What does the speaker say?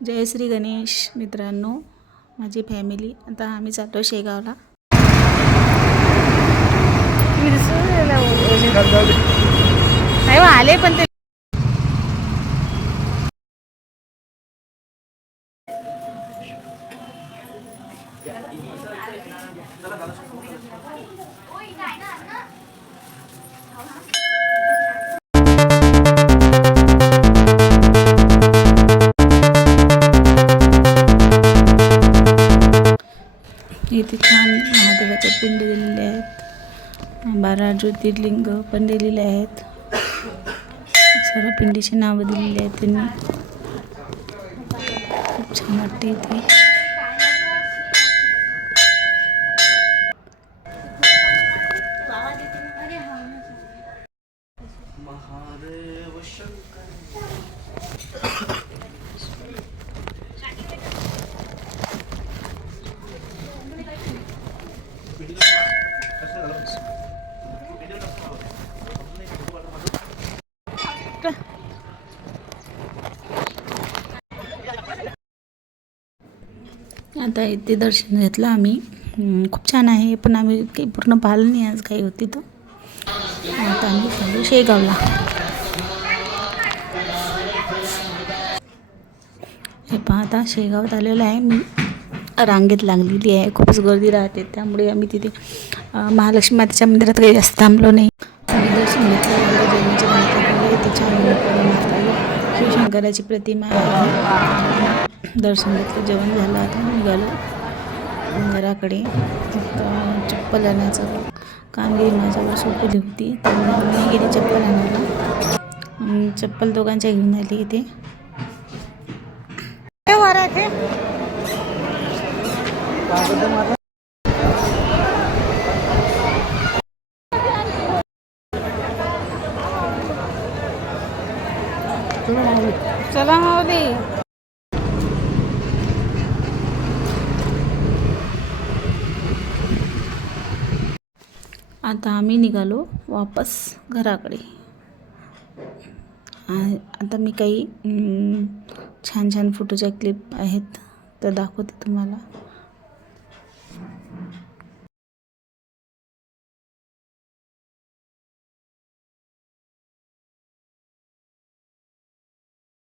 जय श्री गणेश मित्रांनो, माझी फॅमिली आता आम्ही जातो शेगावला. नाही आले पण ते इथे छान महादेवाच्या पिंड दिलेले आहेत. 12 ज्योतिर्लिंग पण दिलेले आहेत. सर्व पिंडीची नावं दिलेली आहेत त्यांनी. खूप छान वाटते इथे. आता इथे दर्शन घेतलं आम्ही. खूप छान आहे, पण आम्ही काही पूर्ण पाहिलं नाही आज काही होती तर. आता आम्ही चाललो शेगावला. हे पाहता शेगावात आलेलं आहे. मी रांगेत लागलेली आहे. खूपच गर्दी राहते, त्यामुळे आम्ही तिथे महालक्ष्मी मातेच्या मंदिरात काही जास्त थांबलो नाही. आम्ही दर्शन घेतलं. जैनाच्या मंदिरात त्याच्या शिवशंकराची प्रतिमा आहे. दर्शन घेतलं, जेवण झालं. आता निघालो घराकडे. चप्पल आणायचं काम गेली माझ्यावर सोपली होती, त्यामुळे मी गेली चप्पल आणायला. चप्पल दोघांच्या घेऊन आली. इथे चला माऊली. आता आम्ही निघालो वापस घराकडे. आता मी काही छान छान फोटोच्या क्लिप आहेत तर दाखवते तुम्हाला.